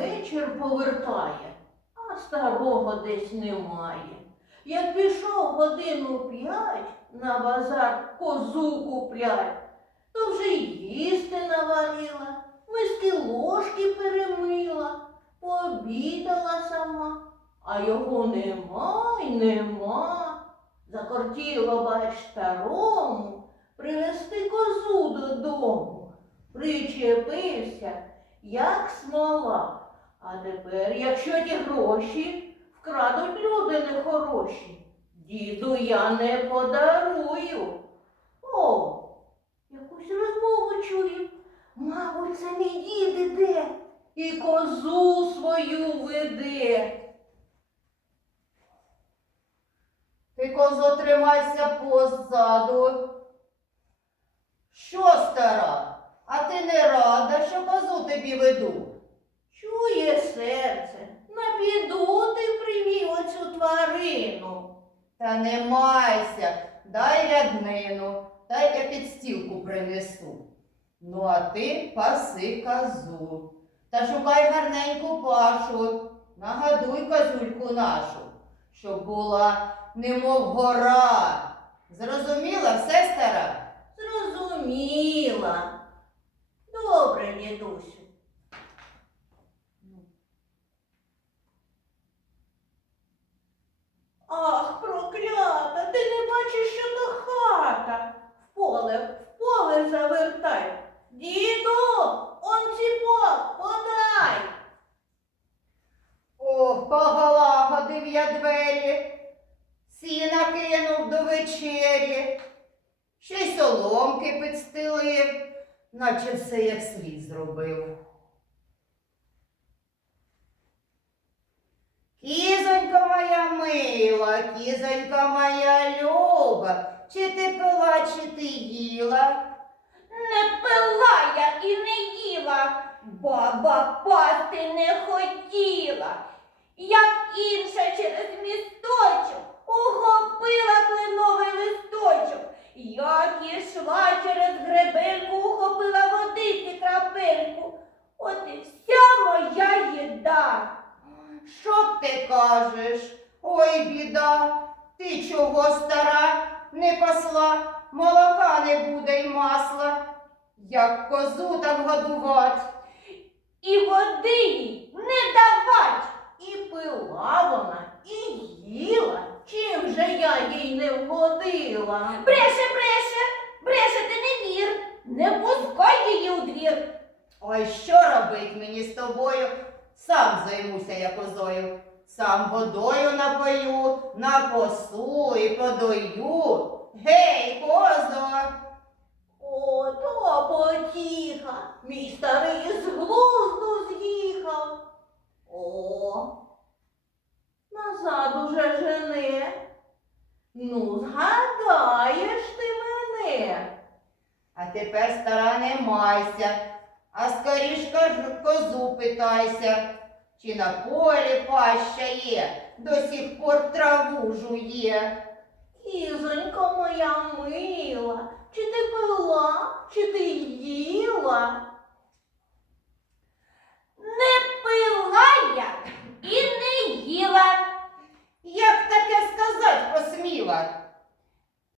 вечір повертає, а старого десь немає. Як пішов годину п'ять на базар козу куплять, то вже їсти наварила, миски ложки перемила, пообідала сама, а його нема й нема. Закортіло бач старому привезти козу додому. Причепився, як смола. А тепер, якщо ті гроші вкрадуть люди нехороші, діду я не подарую. О, якусь розмову чую. Мабуть, це мій дід іде і козу свою веде. Ти козо тримайся позаду. Що, стара? А ти не рада, що козу тобі веду? Чує серце, на біду ти привів оцю тварину. Та не майся, дай ряднину, та я підстілку принесу. Ну, а ти паси козу. Та шукай гарненьку пашу, нагадуй козульку нашу, щоб була немов гора. Зрозуміла все стара? Зрозуміла. Добре, дідусю. Ах, проклята, ти не бачиш, що то хата. В поле, в поле завертай. Діду, он ціпок, подай. Ох, погалагодив я двері, сіна кинув до вечері, ще й соломки підстелив, наче все як слід зробив. Кізонька моя мила, кізонька моя люба, чи ти пила, чи ти їла? Не пила я і не їла, баба пасти не хотіла. Як інша через місточок ухопила кленовий листочок. Як ішла через гребельку, ухопила водиці крапельку. От і вся моя їда. Що ти кажеш? Ой, біда, ти чого стара не пасла, молока не буде й масла. Як козу так годувать. І води їй не давать. І пила вона, і їла. Чим же я їй не вгодила? Бреше, бреше, бреше, ти не вір, не пускай її у двір. Ой, що робить мені з тобою? Сам займуся я козою. Сам водою напою, напосу і подою. Гей, козо! О, то потіха. Мій старий з глузду з'їхав. О, назад уже жене. Ну, згадаєш ти мене. А тепер стара не майся, а скоріш козу питайся, чи на полі паща є, до сих пор траву жує. Кізонько моя мила, чи ти пила, чи ти їла?